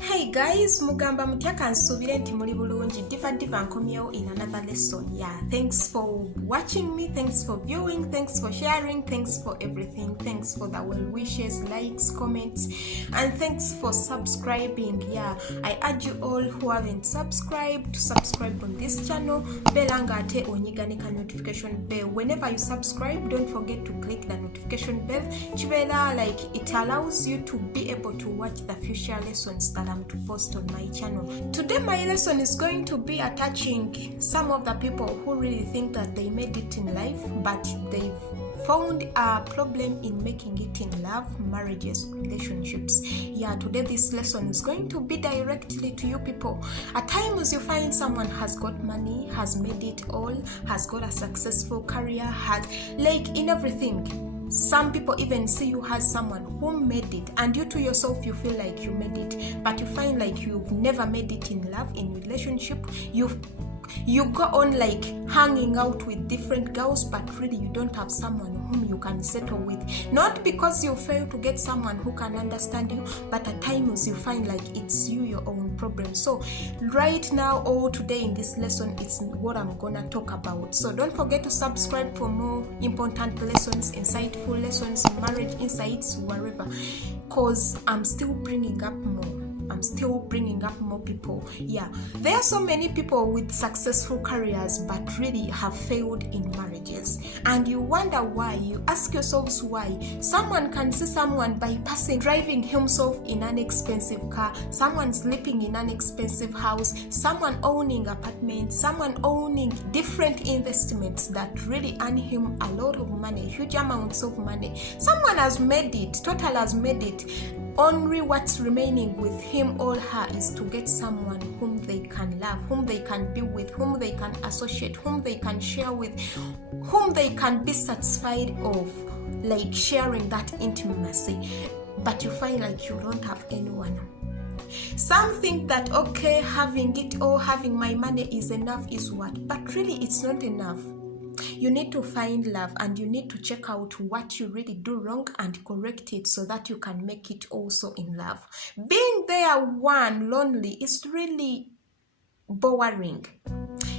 Hey guys, mugamba mutya kansubire nti muli bulungi diva nkomyewo in another lesson. Yeah, thanks for watching me, thanks for viewing, thanks for sharing, thanks for everything, thanks for the well wishes, likes, comments, and thanks for subscribing. Yeah, I urge you all who haven't subscribed to subscribe on this channel. Belanga ate onyiganika notification bell. Whenever you subscribe, don't forget to click the notification bell. Chibela, like, it allows you to be able to watch the future lessons that I'm to post on my channel. Today my lesson is going to be attaching some of the people who really think that they made it in life, but they've found a problem in making it in love, marriages, relationships. Yeah, today this lesson is going to be directly to you people. At times you find someone has got money, has made it all, has got a successful career, has like in everything. Some people even see you as someone who made it, and you to yourself you feel like you made it, but you find like you've never made it in love, in relationship. You go on like hanging out with different girls, but really you don't have someone whom you can settle with. Not because you fail to get someone who can understand you, but at times you find like it's you, your own problem. So right now or today in this lesson, it's what I'm gonna talk about. So don't forget to subscribe for more important lessons, insightful lessons, marriage insights, wherever, cause I'm still bringing up more people. Yeah, there are so many people with successful careers but really have failed in marriages, and you wonder why. You ask yourselves why. Someone can see someone bypassing, driving himself in an expensive car, someone sleeping in an expensive house, someone owning apartments, someone owning different investments that really earn him a lot of money, huge amounts of money. Someone has made it, total has made it. Only what's remaining with him or her is to get someone whom they can love, whom they can be with, whom they can associate, whom they can share with, whom they can be satisfied of, like sharing that intimacy. But you find like you don't have anyone. Some think that okay, having it or having my money is enough is what, but really it's not enough. You need to find love, and you need to check out what you really do wrong and correct it so that you can make it also in love. Being there one lonely is really boring.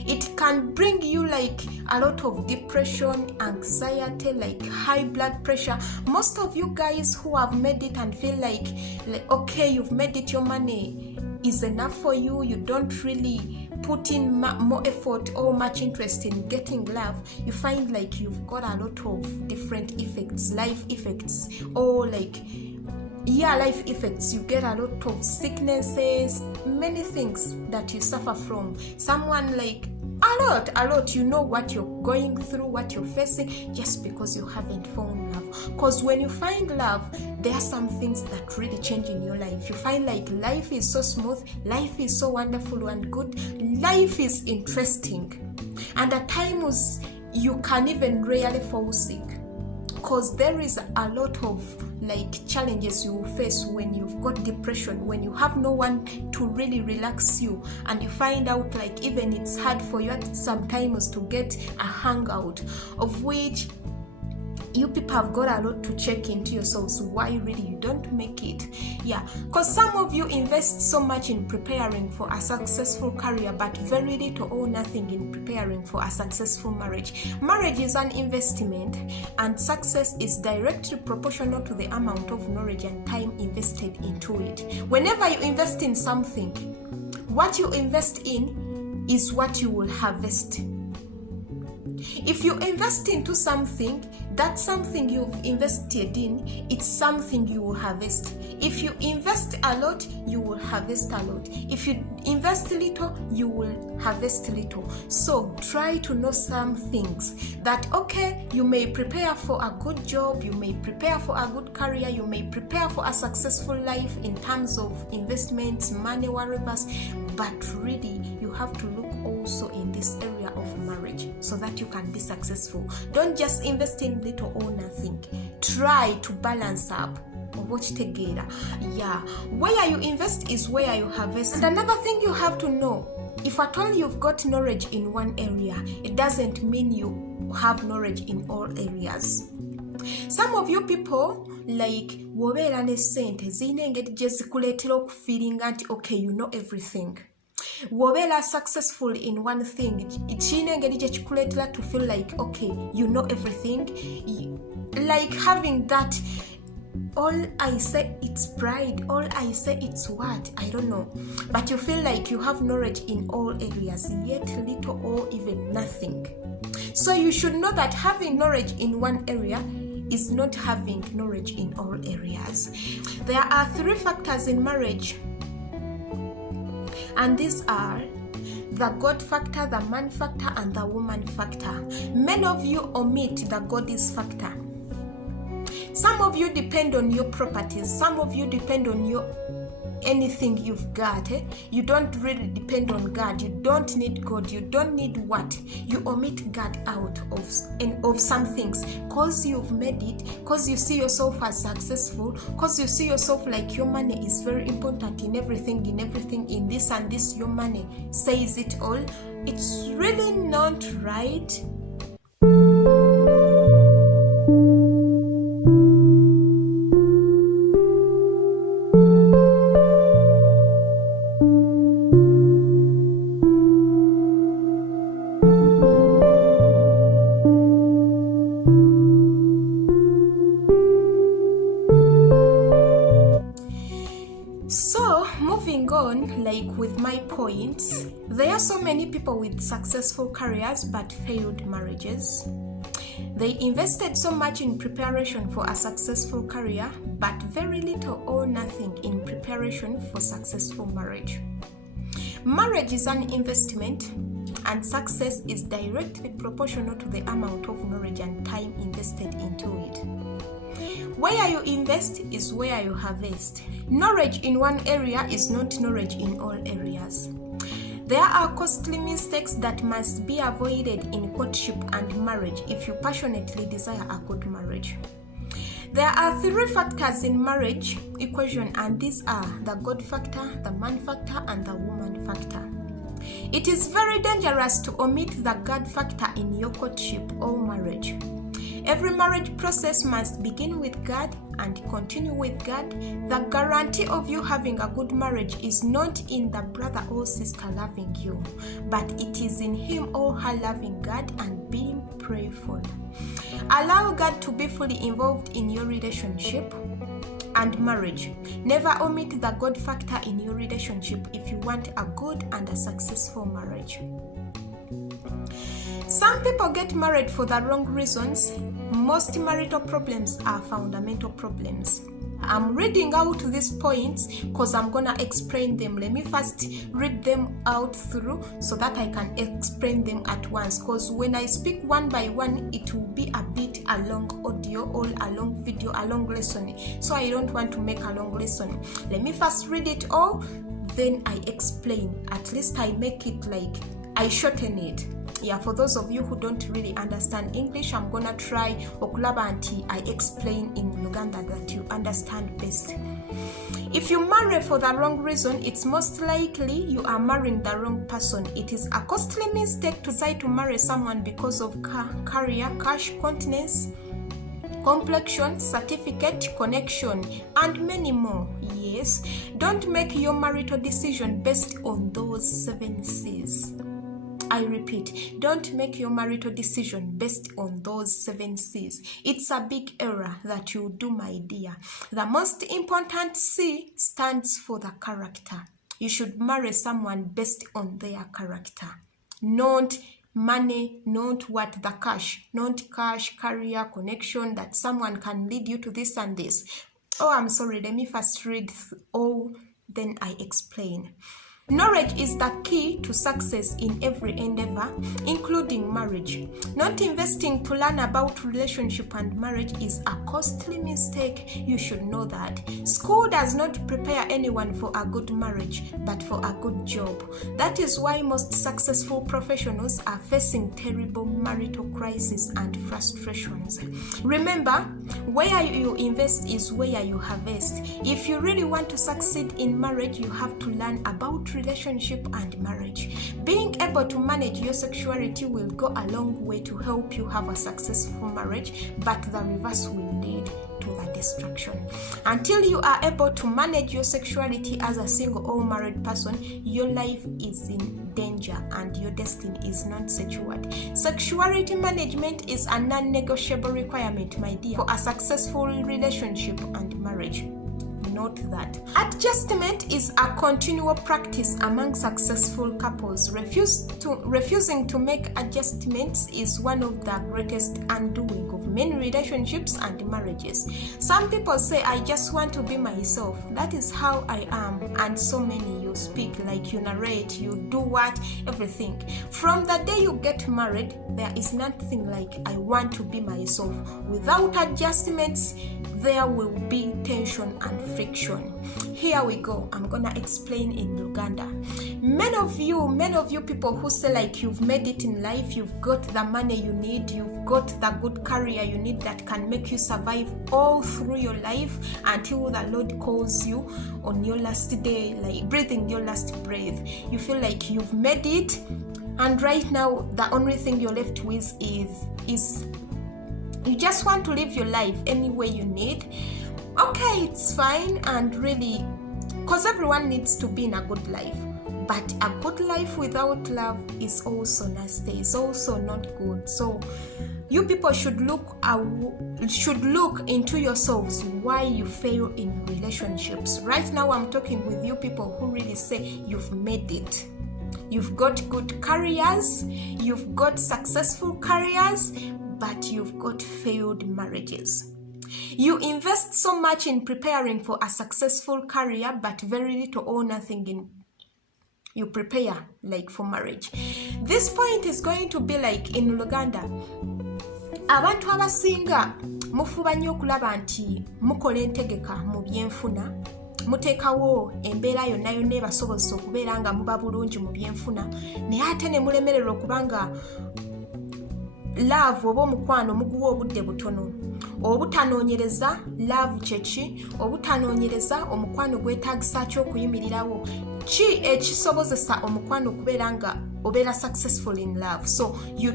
It can bring you like a lot of depression, anxiety, like high blood pressure. Most of you guys who have made it and feel like okay, you've made it, your money is enough for you, you don't really put in more effort or much interest in getting love, you find like you've got a lot of different effects, life effects, or like life effects. You get a lot of sicknesses, many things that you suffer from. Someone like a lot, you know what you're going through, what you're facing, just because you haven't found love. Because when you find love, there are some things that really change in your life. You find like life is so smooth, life is so wonderful and good, life is interesting, and at times you can even rarely fall sick, because there is a lot of like challenges you will face when you've got depression, when you have no one to really relax you, and you find out like even it's hard for you sometimes to get a hangout, of which you people have got a lot to check into yourselves why really you don't make it. Yeah, because some of you invest so much in preparing for a successful career but very little or nothing in preparing for a successful marriage. Marriage is an investment, and success is directly proportional to the amount of knowledge and time invested into it. Whenever you invest in something, what you invest in is what you will harvest. If you invest into something, that something you've invested in, it's something you will harvest. If you invest a lot, you will harvest a lot. If you invest little, you will harvest little. So try to know some things that okay, you may prepare for a good job, you may prepare for a good career, you may prepare for a successful life in terms of investments, money, whatever, but really you have to look also in this area of marriage so that you can be successful. Don't just invest in little or nothing. Try to balance up. Watch together. Yeah, where you invest is where you harvest. And another thing you have to know, if at all you've got knowledge in one area, it doesn't mean you have knowledge in all areas. Some of you people, like wabeera ne ssente zirina engeri gye zikuleetera okufiiringa nti okay, you know everything. Wabeera successful in one thing, kirina engeri gye kikuleetera to feel like okay, you know everything. Like having that, all I say it's pride, all I say it's what, I don't know. But you feel like you have knowledge in all areas, yet little or even nothing. So you should know that having knowledge in one area is not having knowledge in all areas. There are 3 factors in marriage, and these are the God factor, the man factor, and the woman factor. Many of you omit the goddess factor. Some of you depend on your properties. Some of you depend on your anything you've got. You don't really depend on God. You don't need God. You don't need what? You omit God out of some things because you've made it, because you see yourself as successful, because you see yourself like your money is very important in everything, in this and this. Your money says it all. It's really not right. With my points, there are so many people with successful careers but failed marriages. They invested so much in preparation for a successful career but very little or nothing in preparation for successful marriage. Marriage is an investment, and success is directly proportional to the amount of knowledge and time invested into it. Where you invest is where you harvest. Knowledge in one area is not knowledge in all areas. There are costly mistakes that must be avoided in courtship and marriage if you passionately desire a good marriage. There are 3 factors in marriage equation, and these are the God factor, the man factor, and the woman factor. It is very dangerous to omit the God factor in your courtship or marriage. Every marriage process must begin with God and continue with God. The guarantee of you having a good marriage is not in the brother or sister loving you, but it is in him or her loving God and being prayerful. Allow God to be fully involved in your relationship and marriage. Never omit the God factor in your relationship if you want a good and a successful marriage. Some people get married for the wrong reasons. Most marital problems are fundamental problems. I'm reading out these points because I'm gonna explain them. Let me first read them out through so that I can explain them at once, because when I speak one by one it will be a bit a long audio or a long video, a long lesson. So I don't want to make a long lesson. Let me first read it all, then I explain. At least I make it like I shorten it. Yeah, for those of you who don't really understand English, I'm gonna try okulaba nti I explain in Luganda that you understand best. If you marry for the wrong reason, it's most likely you are marrying the wrong person. It is a costly mistake to try to marry someone because of career, cash, continence, complexion, certificate, connection, and many more. Yes, don't make your marital decision based on those 7 C's. I repeat, don't make your marital decision based on those 7 C's. It's a big error that you do, my dear. The most important C stands for the character. You should marry someone based on their character, not money, not what the cash, not cash, career, connection, that someone can lead you to this and this. Oh, I'm sorry, let me first read all, then I explain. Knowledge is the key to success in every endeavor, including marriage. Not investing to learn about relationship and marriage is a costly mistake. You should know that. School does not prepare anyone for a good marriage, but for a good job. That is why most successful professionals are facing terrible marital crises and frustrations. Remember, where you invest is where you harvest. If you really want to succeed in marriage, you have to learn about relationship and marriage. Being able to manage your sexuality will go a long way to help you have a successful marriage, but the reverse will lead to the destruction. Until you are able to manage your sexuality as a single or married person, your life is in danger and your destiny is not secured. Sexuality management is a non-negotiable requirement, my dear, for a successful relationship and marriage. Note that. Adjustment is a continual practice among successful couples. Refusing to make adjustments is one of the greatest undoing of many relationships and marriages. Some people say, I just want to be myself. That is how I am. And so many, you speak like you narrate, you do what, everything. From the day you get married, there is nothing like I want to be myself. Without adjustments, there will be tension and friction. Here we go. I'm gonna explain in Uganda. Many of you people who say like you've made it in life, you've got the money you need, you've got the good career you need that can make you survive all through your life until the Lord calls you on your last day, like breathing your last breath. You feel like you've made it, and right now the only thing you're left with is you just want to live your life any way you need. Okay, it's fine, and really, because everyone needs to be in a good life, but a good life without love is also nasty, it's also not good. So you people should look into yourselves why you fail in relationships. Right now I'm talking with you people who really say you've made it. You've got good careers, you've got successful careers, but you've got failed marriages. You invest so much in preparing for a successful career, but very little or nothing in you prepare like for marriage. This point is going to be like in Uganda. Abantu abasinga mufuba nnyo okulaba nti mukola entegeka mu byenfuna, muteekawo embeera yonna yonna ebasobozesa okubeera nga muba bulungi mu byenfuna, naye ate ne mulemererwa okubanga love oba omukwano muguwa obudde butono. Obutanoonyereza love kyeki, obutanoonyereza omukwano gwetaagisa ki okuyimirirawo, ki ekisobozesa omukwano okubeera nga obeera successful in love. So you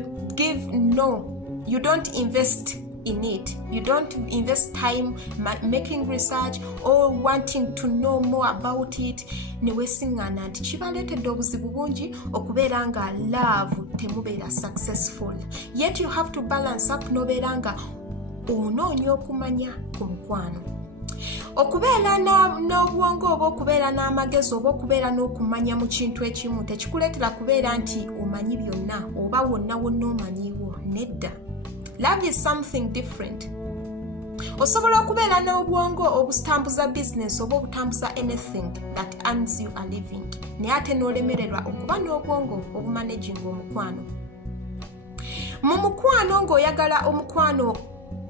don't invest in it. You don't invest time making research or wanting to know more about it. Newesingana nti kibaleetedde obuzibu bungi okubeera nga love temubeera successful. Yet you have to balance up n'obeera nga onoonya okumanya ku mukwano. Okubeera n'obwongo oba okubeera n'amagezi oba okubeera n'okumanya mu kintu ekimu tekikuleetera kubeera nti omanyi byonna oba wonna wonna omanyiwo. Nedda. Love is something different. Osobola okubeera n'obwongo obutambuza business oba obutambuza anything that earns you a living, naye ate n'olemererwa okuba n'obwongo obumanaging omukwano. Mu mukwano ng'oyagala omukwano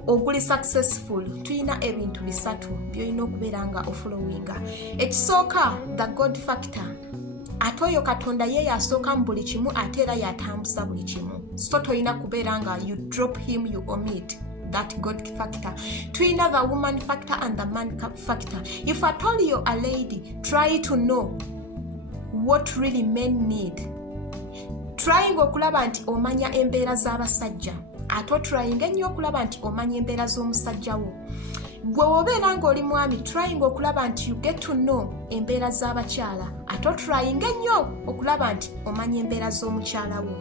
oguli successful, tuyina ebintu bisatu by'olina okubeera nga ofollowinga. Ekisooka, the God factor. Ate oyo Katonda ye yasooka mu buli kimu ate era yatambuza buli kimu. So toyina kubeera nga you drop him, you omit that God factor. Tuyina the woman factor and the man factor. If at all you're a lady, try to know what really men need. Trying okulaba nti omanya embeera z'abasajja. Ate trying ennyo okulaba nti omanya embeera z'omusajja wo. Gwe obeera ng'oli mwami, trying okulaba nti you get to know embeera z'abakyala. Ate trying ennyo okulaba nti omanya embeera z'omukyala wo.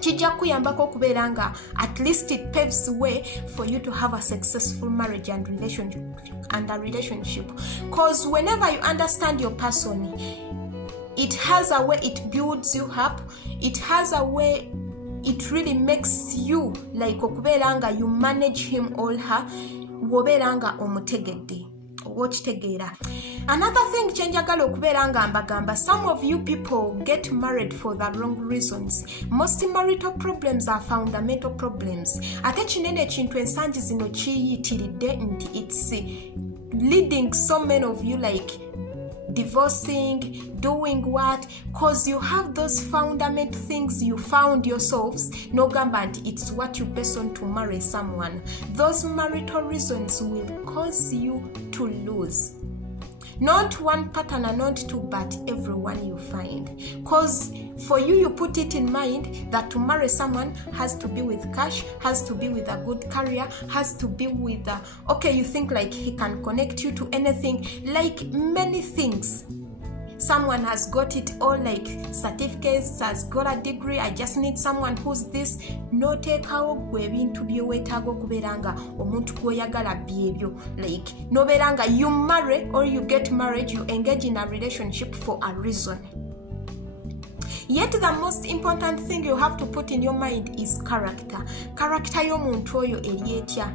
Kijja kuyambako okubeera nga at least it paves the way for you to have a successful marriage and relationship. Because whenever you understand your person, it has a way it builds you up. It has a way it really makes you like okubeera nga you manage him or her wobeera nga omutegedde. Another thing chenjagala okubeera nga mbagamba, some of you people get married for the wrong reasons. Most marital problems are fundamental problems. Ate kinene ekintu ensangi zino kiyitiridde nti it's leading so many of you like divorcing, doing what? Because you have those fundamental things you found yourselves. No gamba nti it's what you base on to marry someone. Those marital reasons will cause you to lose. Not one partner, not two, but everyone you find. Because for you put it in mind that to marry someone has to be with cash, has to be with a good career, has to be with okay, you think like he can connect you to anything, like many things. Someone has got it all, like certificates, has got a degree. I just need someone who's this. No tekawo gwe bintu byowetago kuberanga omuntu gwoyagala byebyo. Like no beranga you marry or you get married, you engage in a relationship for a reason. Yet the most important thing you have to put in your mind is character. Character y'omuntu oyo eri etya.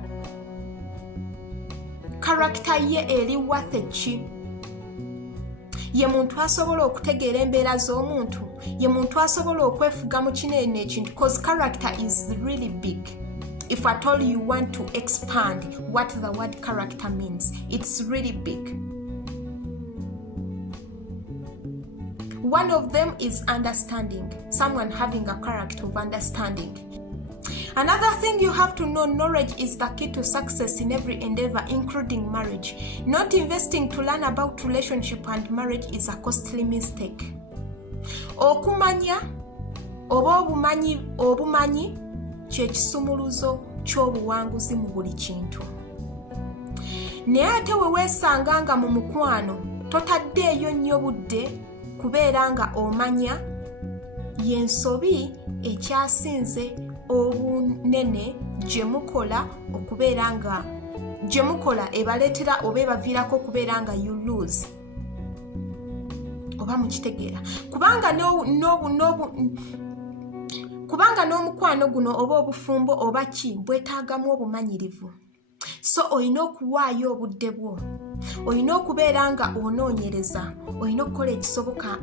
Character ye eri wathe ki. Ye muntu asobola okutegeera embeera z'omuntu, ye muntu asobola okwefuga mu kinene ekintu, because character is really big. If at all you want to expand what the word character means, it's really big. One of them is understanding, someone having a character of understanding. Another thing you have to know, knowledge is the key to success in every endeavor, including marriage. Not investing to learn about relationship and marriage is a costly mistake. Okumanya oba obumanyi kye kisumuluzo ky'obuwanguzi mu buli kintu. Naye ate we weesanganga mu mukwano totaddeeyo nnyo budde kubeera nga omanya y'ensobi ekyasinze obunene gyemukola okubeera nga gyemukola ebaleetera oba ebaviirako okubeera nga you lose. Oba mukitegeera kubanga n'omukwano guno oba obufumbo oba ki bwetaagamu obumanyirivu. So olina okuwaayo obudde bwo, olina okubeera nga onoonyereza, olina okukola ekisoboka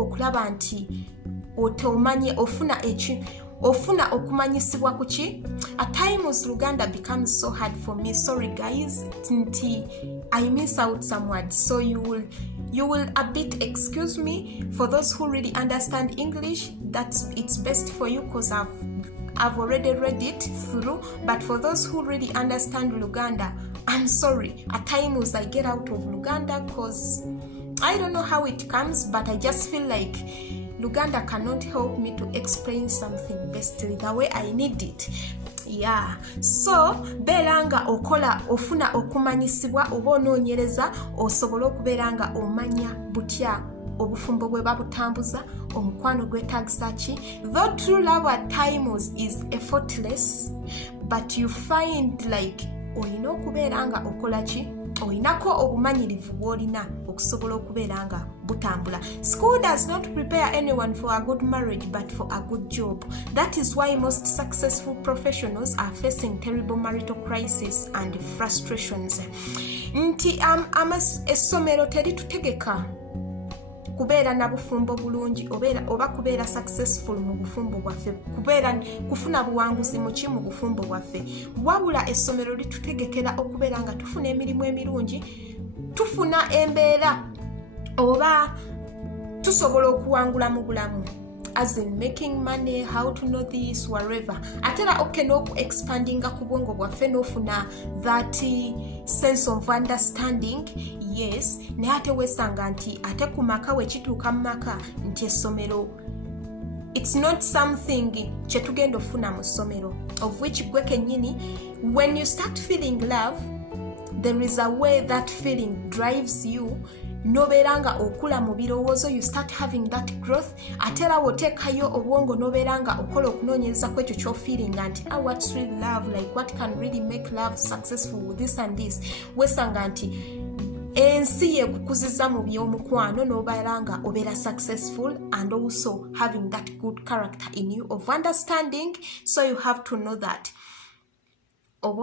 okulaba nti otomanye ofuna okumanyisibwa kuki. At times Luganda becomes so hard for me, sorry guys, nti I miss out some words, so you will a bit excuse me. For those who really understand English, it's best for you because I've already read it through, but for those who really understand Luganda, I'm sorry, at times I get out of Luganda because I don't know how it comes, but I just feel like Luganda cannot help me to explain something bestly the way I need it. Yeah, so belanga ofuna okumanyisibwa oba onoonyereza osobola okubeera nga omanya butya obufumbo bwe babutambuza, omukwano gwetaagisa ki. Though true love at times is effortless, but you find like olina okubeera nga okola ki, olinako obumanyirivu bw'olina okusobola okubeera nga butambula. School does not prepare anyone for a good marriage but for a good job. That is why most successful professionals are facing terrible marital crisis and frustrations. Nti essomero teritutegeka kubeera na bufumbo bulungi oba kubeera successful mu bufumbo bwaffe, kufuna buwanguzi mu bufumbo bwaffe. Wabula essomero litutegekera okubeera nga tufuna emirimu emirungi, tufuna embeera oba tusobola okuwangula mu bulamu, as in making money, how to know this, whatever. Atera okay n'oku expandinga ku bwongo bwaffe n'ofuna that sense of understanding. Yes, naye ate weesanga nti ate ku maka wekituuka mu maka nti essomero it's not something kyetugenda ofuna mu ssomero, of which gwe kennyini when you start feeling love there is a way that feeling drives you. Nobeera nga okula mu birowoozo, you start having that growth. Ate era woteekayo obwongo nobeera nga okola okunoonyereza ku ekyo ky'ofeelinga nti what's really love, like what can really make love successful with this and this. Weesanga nti ensi yekukuziza mu by'omukwano n'obeera nga obeera successful and also having that good character in you of understanding. So you have to know that. And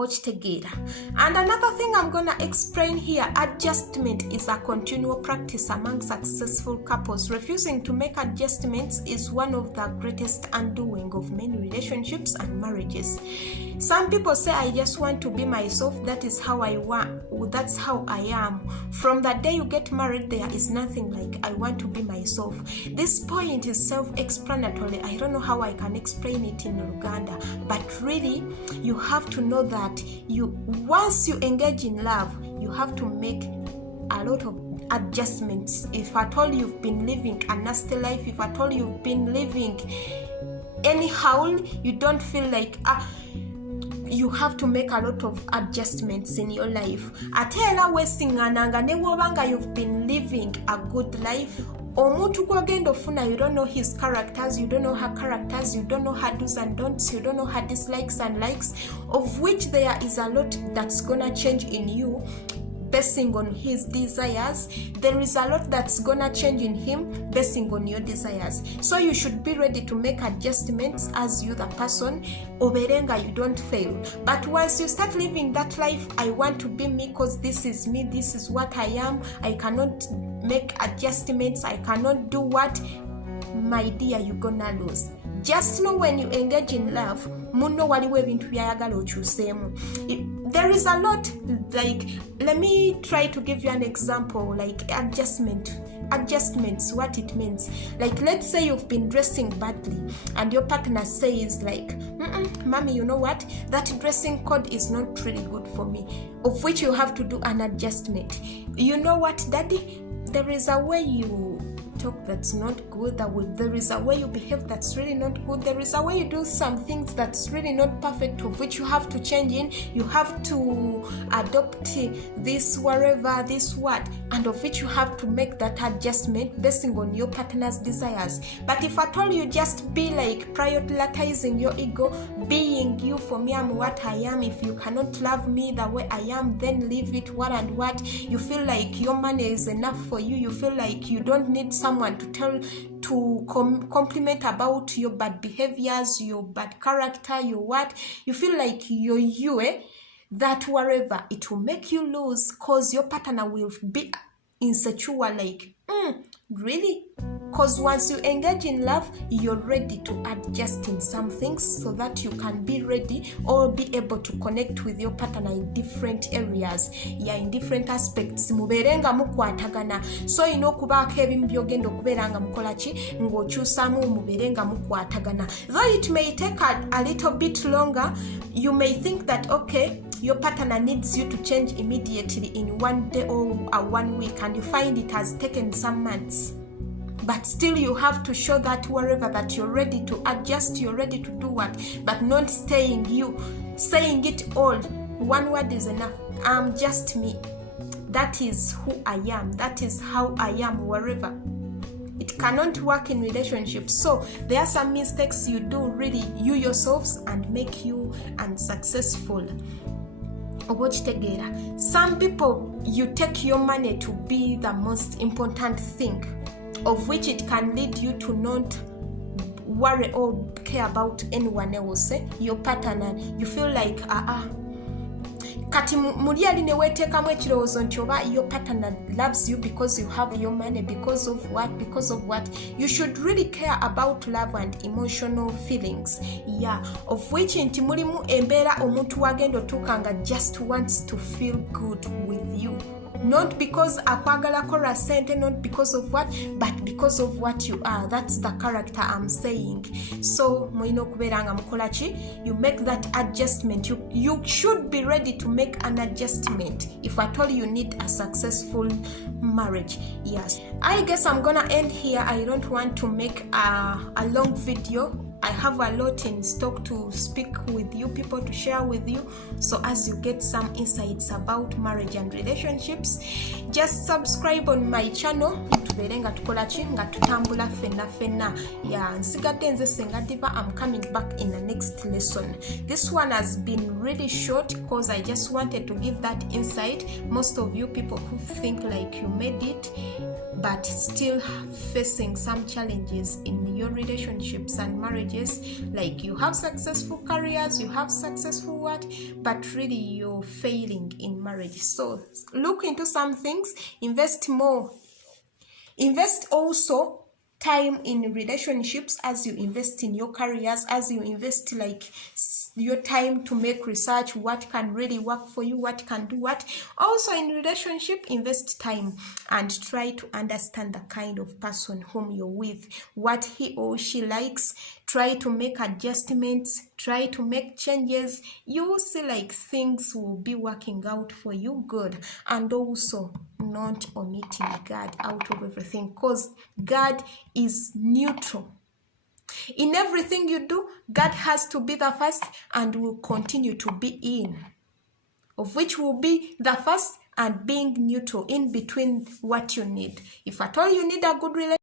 another thing I'm going to explain here, adjustment is a continual practice among successful couples. Refusing to make adjustments is one of the greatest undoing of many relationships and marriages. Some people say, I just want to be myself, that is how I want, that's how I am. From the day you get married, there is nothing like I want to be myself. This point is self-explanatory. I don't know how I can explain it in Luganda, but really you have to know that once you engage in love, you have to make a lot of adjustments. If at all you've been living a nasty life, if at all you've been living anyhow, you don't feel like you have to make a lot of adjustments in your life. Atela wesingananga ne wobanga you've been living a good life. Omuntu gwagenda ofuna, you don't know his characters, you don't know her characters, you don't know her do's and don'ts, you don't know her dislikes and likes, of which there is a lot that's gonna change in you basing on his desires. There is a lot that's gonna change in him basing on your desires. So you should be ready to make adjustments as you the person. Oberenga, you don't fail. But once you start living that life, I want to be me because this is me, this is what I am, I cannot make adjustments, I cannot do what, my dear, you're gonna lose. Just know when you engage in love, muno waliwo ebintu byayagala okyuseemu. There is a lot, like, let me try to give you an example, like adjustments, what it means. Like, let's say you've been dressing badly and your partner says like, mommy, you know what, that dressing code is not really good for me, of which you have to do an adjustment. You know what, daddy, there is a way you talk that's not good, there is a way you behave that's really not good, there is a way you do some things that's really not perfect, of which you have to change in, you have to adopt this whatever, this what, and of which you have to make that adjustment basing on your partner's desires. But if at all you just be like prioritizing your ego, being you, for me I'm what I am, if you cannot love me the way I am, then leave it, what and what, you feel like your money is enough for you, you feel like you don't need someone to compliment about your bad behaviors, your bad character, your what, you feel like you're you, that whatever, it will make you lose because your partner will be insecure, like, really? Because once you engage in love, you're ready to adjust in some things so that you can be ready or be able to connect with your partner in different areas, in different aspects. Muberenga mukwatagana. So kubaako ebimu byogenda okubeera nga mukola ki ng'okyusamu muberenga mukwatagana. Though it may take a little bit longer, you may think that, okay, your partner needs you to change immediately in one day or 1 week, and you find it has taken some months. But still you have to show that wherever that you're ready to adjust, you're ready to do what, but not staying you, saying it all. One word is enough. I'm just me. That is who I am. That is how I am wherever. It cannot work in relationships. So there are some mistakes you do, really, you yourselves, and make you unsuccessful. Some people, you take your money to be the most important thing, of which it can lead you to not worry or care about anyone else, your partner. You feel like kati muli aline weteekamu ekirowoozo nti oba your partner loves you because you have your money, because of what, you should really care about love and emotional feelings, of which nti mulimu embeera omuntu wagenda otuuka just wants to feel good with you. Not because akwagala kora sente, not because of what, but because of what you are. That's the character I'm saying. So moino kuberanga mukolachi, you make that adjustment. You should be ready to make an adjustment if at all you need a successful marriage. Yes, I guess I'm gonna end here. I don't want to make a long video. I have a lot in stock to speak with you people, to share with you. So as you get some insights about marriage and relationships, just subscribe on my channel. Tuberenga tukolachi nga tutambula fena. Nsigadde nze Senga Diva. I'm coming back in the next lesson. This one has been really short because I just wanted to give that insight. Most of you people who think like you made it but still facing some challenges in your relationships and marriages, like you have successful careers, you have successful what, but really you're failing in marriage. So look into some things, invest more, invest also time in relationships as you invest in your careers, as you invest like your time to make research, what can really work for you, what can do what. Also in relationship, invest time and try to understand the kind of person whom you're with, what he or she likes. Try to make adjustments, try to make changes. You will see like things will be working out for you good. And also not omitting God out of everything, because God is neutral. In everything you do, God has to be the first and will continue to be in, of which will be the first and being neutral in between what you need. If at all you need a good relationship,